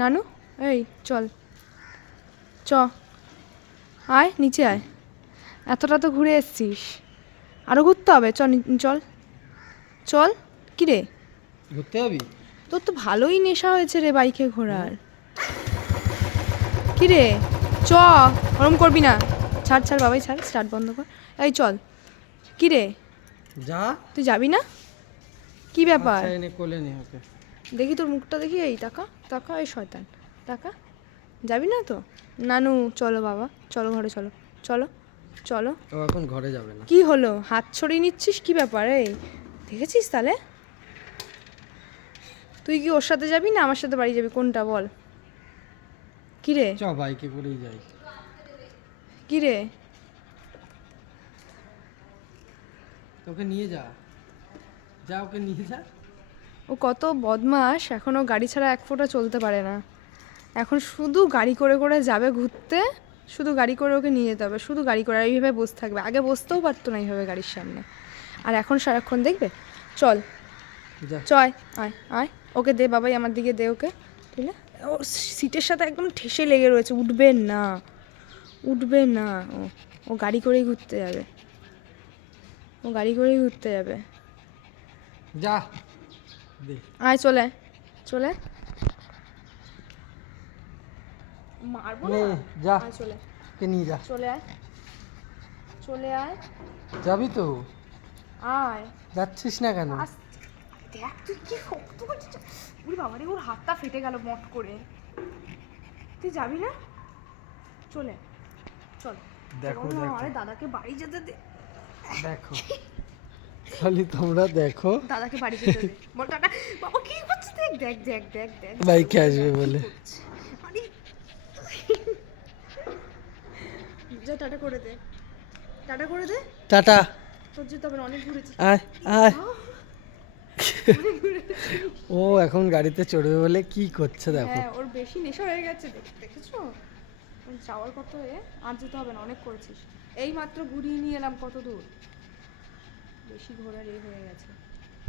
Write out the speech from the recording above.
নানু এই চল, চ আয় নিচে আয়, এতটা তো ঘুরে এসছিস, আরও ঘুরতে হবে, চল চল। কি রে ঘুরতে যাবি? তোর তো ভালোই নেশা হয়েছে রে বাইকে ঘোরার। কি রে চ, ওরম করবি না, ছাড় ছাড় বাবাই ছাড়, স্টার্ট বন্ধ কর। এই চল। কি রে যা। তুই যাবি না? কি ব্যাপার? আচ্ছা এনে কোলে নে ওকে। দেখি তোর মুখটা দেখি, এই টাকা টাকা, এই শয়তান টাকা। যাবি না তো? নানু চলো বাবা, চলো ঘরে, চলো চলো চলো। ও এখন ঘরে যাবে না। কি হলো, হাত ছড়িয়ে নিচ্ছিস, কি ব্যাপার? এই দেখেছিস তাহলে? তুই কি ওর সাথে যাবি না আমার সাথে বাড়ি যাবি, কোনটা বল? কি রে চ বাইকে করেই যাই। কি রে ওকে নিয়ে যা, যা ওকে নিয়ে যা। ও কত বদমাস, এখনও গাড়ি ছাড়া এক ফোঁটা চলতে পারে না। এখন শুধু গাড়ি করে করে যাবে ঘুরতে, শুধু গাড়ি করে ওকে নিয়ে যেতে হবে, শুধু গাড়ি করে, আর এইভাবে বসে থাকবে। আগে বসতেও পারতো না এইভাবে গাড়ির সামনে, আর এখন সারাক্ষণ দেখবে। চল যা। চয়, আয় আয়, ওকে দে বাবাই, আমার দিকে দে ওকে। ঠিক না, ও সিটের সাথে একদম ঠেসে লেগে রয়েছে, উঠবে না উঠবে না। ও ও গাড়ি করেই ঘুরতে যাবে, ও গাড়ি করেই ঘুরতে যাবে। যা দে। আয় চলে চলে, মারবো না। যা আয় চলে, ওকে নিয়ে যা। চলে আয়, চলে আয়, যাবি তো? আয়। যাচ্ছিস না কেন? দেখ তুই কি শক্ত করছিস, ওর বাবা রে, ওর হাতটা ফেটে গেল মট করে। তুই যাবি না? চলে চল। দেখো চল না, দেখো আরে দাদাকে বাড়ি যেতে দে। দেখো, খালি তোমরা দেখো। দাদাকে বাড়ি যেতে দে, বল টাটা। বাবা কি করছিস, দেখ দেখ দেখ দেখ দেখ বাইকে আসবে বলে। আরে যা টাটা করে দে, টাটা করে দে। টাটা। তোর যেতে হবে না, অনেক ঘুরেছিস। আয় আয়। ও এখন গাড়িতে চড়বে বলে কি করছে দেখো। হ্যাঁ, ওর বেশি নেশা হয়ে গেছে, দেখেছো? ওর যাওয়ার কত আর যেতে হবে না, অনেক করেছিস। এই মাত্র ঘুরিয়ে নিয়ে এলাম কত দূর, বেশি ঘোরার হয়ে গেছে।